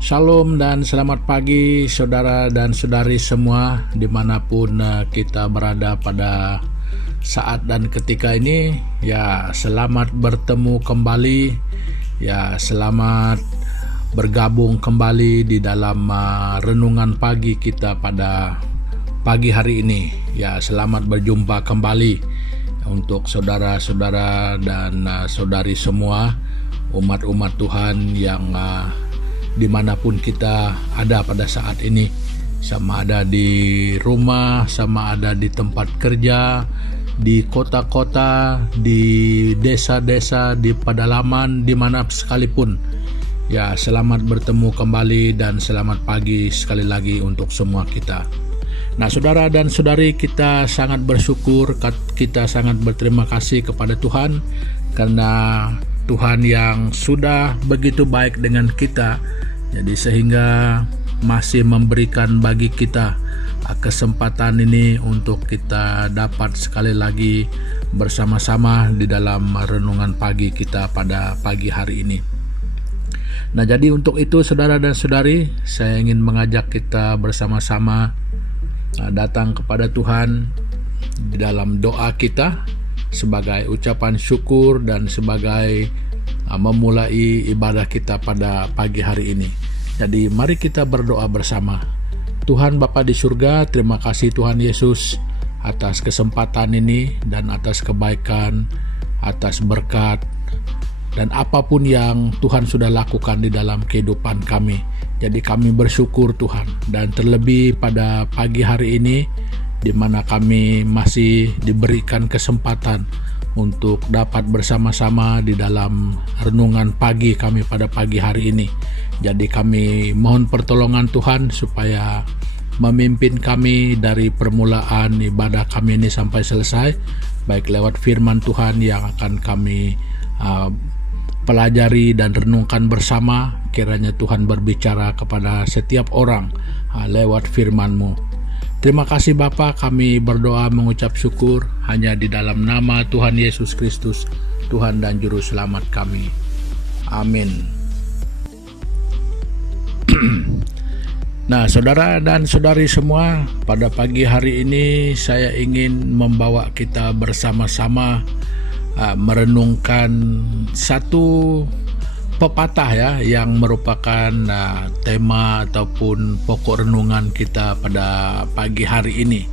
Shalom dan selamat pagi saudara dan saudari semua dimanapun kita berada pada saat dan ketika ini. Ya, selamat bertemu kembali. Ya, selamat bergabung kembali di dalam renungan pagi kita pada pagi hari ini. Ya, selamat berjumpa kembali untuk saudara-saudara dan saudari semua, umat-umat Tuhan yang dimanapun kita ada pada saat ini, sama ada di rumah, sama ada di tempat kerja, di kota-kota, di desa-desa, di pedalaman, di mana sekalipun. Ya, selamat bertemu kembali dan selamat pagi sekali lagi untuk semua kita. Nah, saudara dan saudari, kita sangat bersyukur, kita sangat berterima kasih kepada Tuhan karena Tuhan yang sudah begitu baik dengan kita, jadi sehingga masih memberikan bagi kita kesempatan ini untuk kita dapat sekali lagi bersama-sama di dalam renungan pagi kita pada pagi hari ini. Nah, jadi untuk itu saudara dan saudari, saya ingin mengajak kita bersama-sama datang kepada Tuhan di dalam doa kita sebagai ucapan syukur dan sebagai memulai ibadah kita pada pagi hari ini. Jadi mari kita berdoa bersama. Tuhan Bapa di surga, terima kasih Tuhan Yesus atas kesempatan ini dan atas kebaikan, atas berkat dan apapun yang Tuhan sudah lakukan di dalam kehidupan kami. Jadi kami bersyukur Tuhan, dan terlebih pada pagi hari ini di mana kami masih diberikan kesempatan untuk dapat bersama-sama di dalam renungan pagi kami pada pagi hari ini. Jadi kami mohon pertolongan Tuhan supaya memimpin kami dari permulaan ibadah kami ini sampai selesai, baik lewat firman Tuhan yang akan kami pelajari dan renungkan bersama. Kiranya Tuhan berbicara kepada setiap orang lewat firman-Mu. Terima kasih Bapa, kami berdoa mengucap syukur hanya di dalam nama Tuhan Yesus Kristus, Tuhan dan Juru Selamat kami. Amin. Nah, saudara dan saudari semua, pada pagi hari ini saya ingin membawa kita bersama-sama merenungkan satu pepatah ya, yang merupakan tema ataupun pokok renungan kita pada pagi hari ini,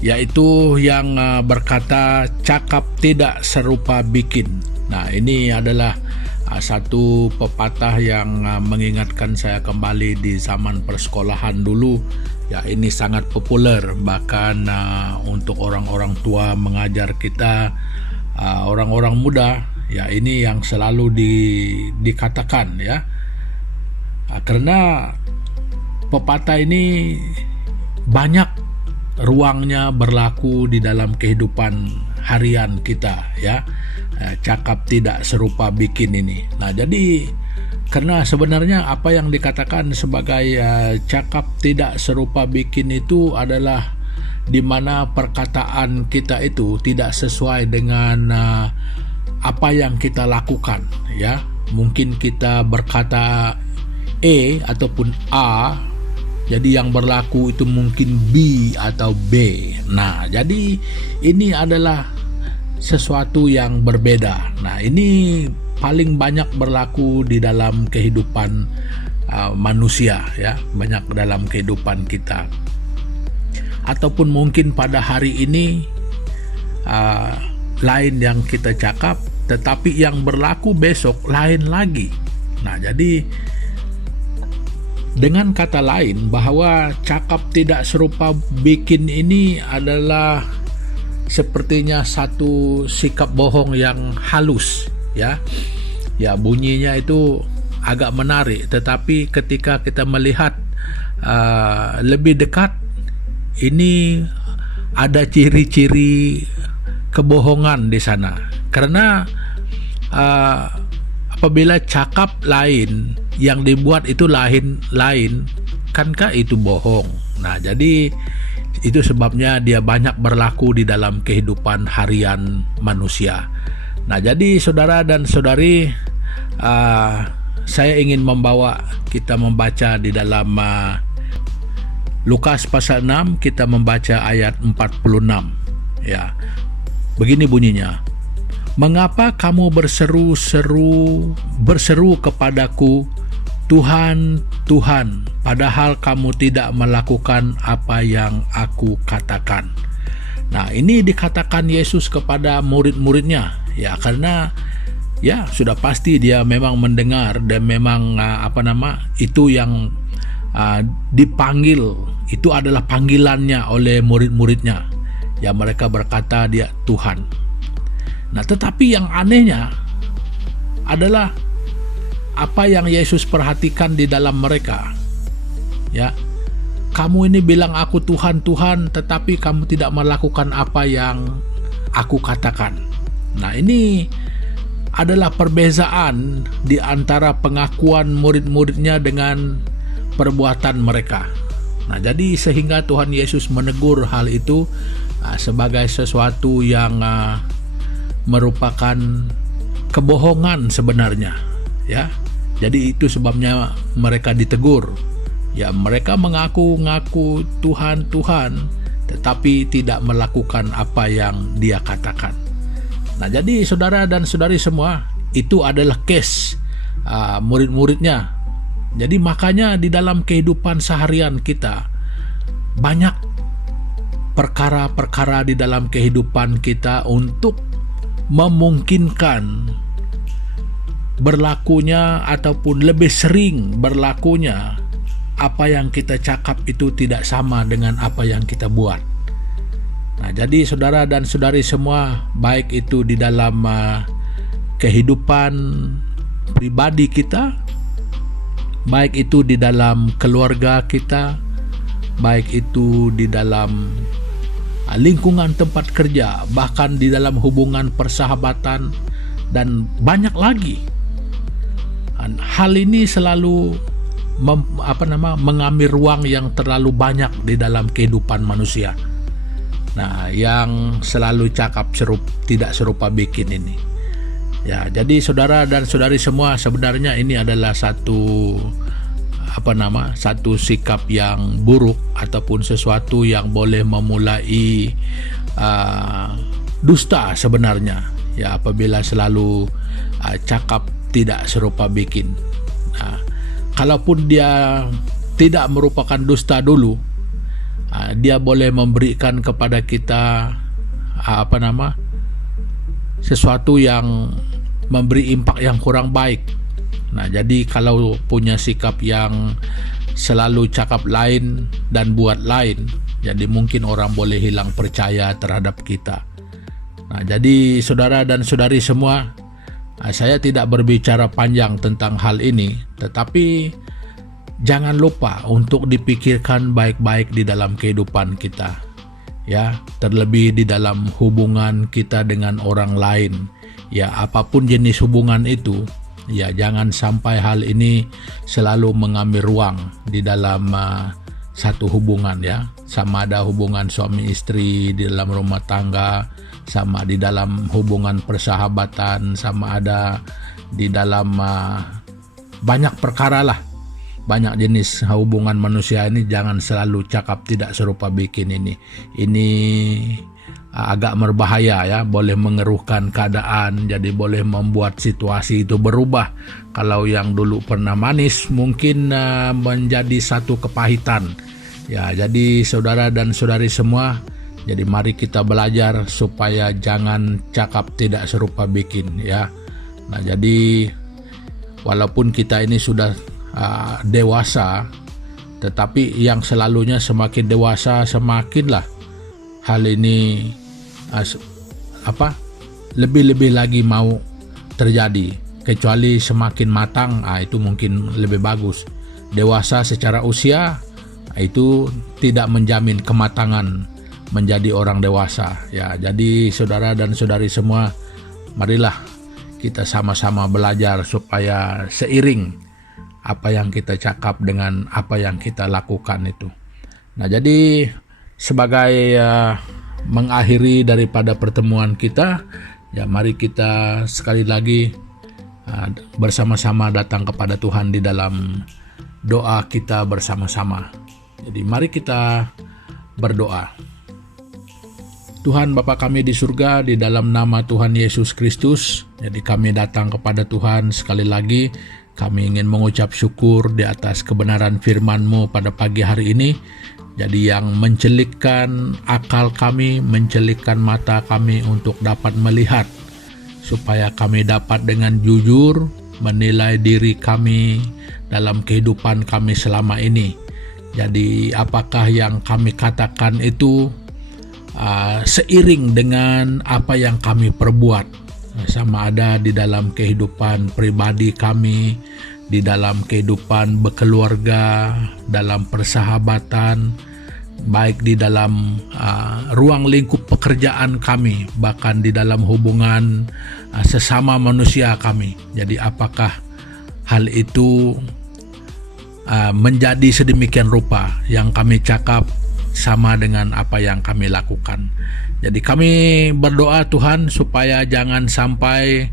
yaitu yang berkata cakap tidak serupa bikin. Nah, ini adalah satu pepatah yang mengingatkan saya kembali di zaman persekolahan dulu. Ya, ini sangat populer, bahkan untuk orang-orang tua mengajar kita, orang-orang muda. Ya, ini yang selalu dikatakan ya, karena pepatah ini banyak ruangnya berlaku di dalam kehidupan harian kita ya. Cakap tidak serupa bikin ini. Nah, jadi karena sebenarnya apa yang dikatakan sebagai cakap tidak serupa bikin itu adalah di mana perkataan kita itu tidak sesuai dengan apa yang kita lakukan ya. Mungkin kita berkata ataupun A, jadi yang berlaku itu mungkin B atau B. Nah, jadi ini adalah sesuatu yang berbeda. Nah, ini paling banyak berlaku di dalam kehidupan manusia ya, banyak dalam kehidupan kita. Ataupun mungkin pada hari ini lain yang kita cakap, tetapi yang berlaku besok lain lagi. Nah, jadi dengan kata lain bahwa cakap tidak serupa bikin ini adalah sepertinya satu sikap bohong yang halus ya. Ya, bunyinya itu agak menarik, tetapi ketika kita melihat lebih dekat, ini ada ciri-ciri kebohongan di sana. Karena apabila cakap lain, yang dibuat itu lain, kankah itu bohong? Nah, jadi itu sebabnya dia banyak berlaku di dalam kehidupan harian manusia. Nah, jadi saudara dan saudari, saya ingin membawa kita membaca di dalam Lukas pasal 6, kita membaca ayat 46. Ya. Begini bunyinya. Mengapa kamu berseru kepadaku, Tuhan, Tuhan, padahal kamu tidak melakukan apa yang aku katakan. Nah, ini dikatakan Yesus kepada murid-muridnya, ya, karena ya sudah pasti dia memang mendengar dan memang itu yang dipanggil, itu adalah panggilannya oleh murid-muridnya. Ya, mereka berkata dia Tuhan. Nah, tetapi yang anehnya adalah apa yang Yesus perhatikan di dalam mereka. Ya, kamu ini bilang aku Tuhan, Tuhan, tetapi kamu tidak melakukan apa yang aku katakan. Nah, ini adalah perbezaan di antara pengakuan murid-muridnya dengan perbuatan mereka. Nah, jadi sehingga Tuhan Yesus menegur hal itu sebagai sesuatu yang merupakan kebohongan sebenarnya, ya. Jadi itu sebabnya mereka ditegur. Ya, mereka mengaku-ngaku Tuhan, Tuhan, tetapi tidak melakukan apa yang dia katakan. Nah, jadi saudara dan saudari semua, itu adalah case murid-muridnya. Jadi makanya di dalam kehidupan seharian kita banyak perkara-perkara di dalam kehidupan kita untuk memungkinkan berlakunya ataupun lebih sering berlakunya apa yang kita cakap itu tidak sama dengan apa yang kita buat. Nah, jadi saudara dan saudari semua, baik itu di dalam kehidupan pribadi kita, baik itu di dalam keluarga kita, baik itu di dalam lingkungan tempat kerja, bahkan di dalam hubungan persahabatan, dan banyak lagi. Hal ini selalu mengambil ruang yang terlalu banyak di dalam kehidupan manusia. Nah, yang selalu cakap tidak serupa bikin ini. Ya, jadi saudara dan saudari semua, sebenarnya ini adalah satu sikap yang buruk ataupun sesuatu yang boleh memulai dusta sebenarnya. Ya, apabila selalu cakap tidak serupa bikin. Nah, kalaupun dia tidak merupakan dusta dulu, dia boleh memberikan kepada kita sesuatu yang memberi impak yang kurang baik. Nah, jadi kalau punya sikap yang selalu cakap lain dan buat lain, jadi mungkin orang boleh hilang percaya terhadap kita. Nah, jadi saudara dan saudari semua, saya tidak berbicara panjang tentang hal ini, tetapi jangan lupa untuk dipikirkan baik-baik di dalam kehidupan kita. Ya, terlebih di dalam hubungan kita dengan orang lain. Ya, apapun jenis hubungan itu, ya jangan sampai hal ini selalu mengambil ruang di dalam satu hubungan, ya. Sama ada hubungan suami istri, di dalam rumah tangga, sama di dalam hubungan persahabatan, sama ada di dalam banyak perkara lah. Banyak jenis hubungan manusia ini, jangan selalu cakap tidak serupa bikin ini. Ini agak berbahaya, ya, boleh mengeruhkan keadaan, jadi boleh membuat situasi itu berubah. Kalau yang dulu pernah manis mungkin menjadi satu kepahitan. Ya, jadi saudara dan saudari semua, jadi mari kita belajar supaya jangan cakap tidak serupa bikin, ya. Nah, jadi walaupun kita ini sudah dewasa, tetapi yang selalunya semakin dewasa semakinlah hal ini lebih-lebih lagi mau terjadi, kecuali semakin matang, itu mungkin lebih bagus. Dewasa secara usia itu tidak menjamin kematangan menjadi orang dewasa, ya. Jadi saudara dan saudari semua, marilah kita sama-sama belajar supaya seiring apa yang kita cakap dengan apa yang kita lakukan itu. Nah, jadi sebagai mengakhiri daripada pertemuan kita, ya mari kita sekali lagi bersama-sama datang kepada Tuhan di dalam doa kita bersama-sama. Jadi mari kita berdoa. Tuhan Bapa kami di surga, di dalam nama Tuhan Yesus Kristus, jadi kami datang kepada Tuhan sekali lagi. Kami ingin mengucap syukur di atas kebenaran firman-Mu pada pagi hari ini. Jadi yang mencelikkan akal kami, mencelikkan mata kami untuk dapat melihat, supaya kami dapat dengan jujur menilai diri kami dalam kehidupan kami selama ini. Jadi apakah yang kami katakan itu seiring dengan apa yang kami perbuat, sama ada di dalam kehidupan pribadi kami, di dalam kehidupan berkeluarga, dalam persahabatan, baik di dalam ruang lingkup pekerjaan kami, bahkan di dalam hubungan sesama manusia kami. Jadi apakah hal itu menjadi sedemikian rupa yang kami cakap sama dengan apa yang kami lakukan. Jadi kami berdoa Tuhan supaya jangan sampai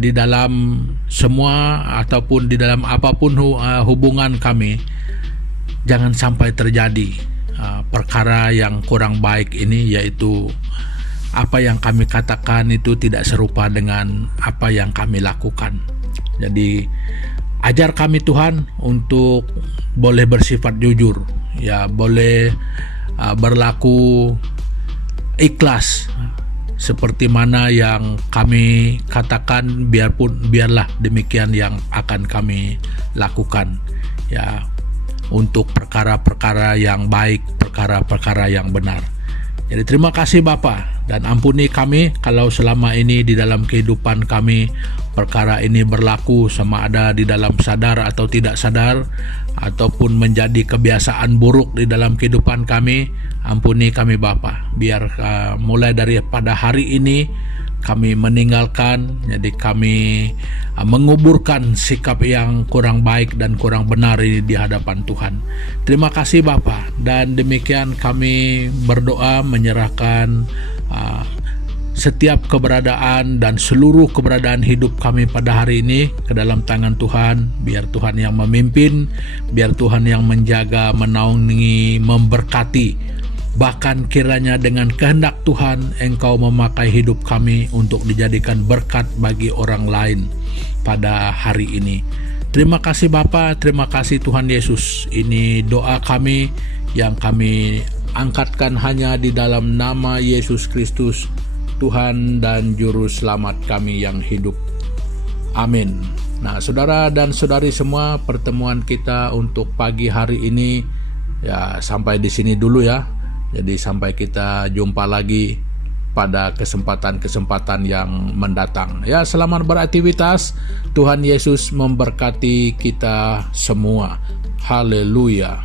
di dalam semua ataupun di dalam apapun hubungan kami, jangan sampai terjadi perkara yang kurang baik ini, yaitu apa yang kami katakan itu tidak serupa dengan apa yang kami lakukan. Jadi ajar kami Tuhan untuk boleh bersifat jujur, ya boleh berlaku ikhlas seperti mana yang kami katakan, biarlah demikian yang akan kami lakukan, ya, untuk perkara-perkara yang baik, perkara-perkara yang benar. Jadi terima kasih Bapa, dan ampuni kami kalau selama ini di dalam kehidupan kami perkara ini berlaku, sama ada di dalam sadar atau tidak sadar, ataupun menjadi kebiasaan buruk di dalam kehidupan kami. Ampuni kami Bapa, biar mulai daripada hari ini kami meninggalkan, jadi kami menguburkan sikap yang kurang baik dan kurang benar ini di hadapan Tuhan. Terima kasih Bapa, dan demikian kami berdoa menyerahkan setiap keberadaan dan seluruh keberadaan hidup kami pada hari ini ke dalam tangan Tuhan. Biar Tuhan yang memimpin, biar Tuhan yang menjaga, menaungi, memberkati. Bahkan kiranya dengan kehendak Tuhan Engkau memakai hidup kami untuk dijadikan berkat bagi orang lain pada hari ini. Terima kasih Bapa, terima kasih Tuhan Yesus. Ini doa kami yang kami angkatkan hanya di dalam nama Yesus Kristus, Tuhan dan Juru Selamat kami yang hidup. Amin. Nah, saudara dan saudari semua, pertemuan kita untuk pagi hari ini ya sampai di sini dulu ya. Jadi sampai kita jumpa lagi pada kesempatan-kesempatan yang mendatang. Ya, selamat beraktivitas. Tuhan Yesus memberkati kita semua. Haleluya.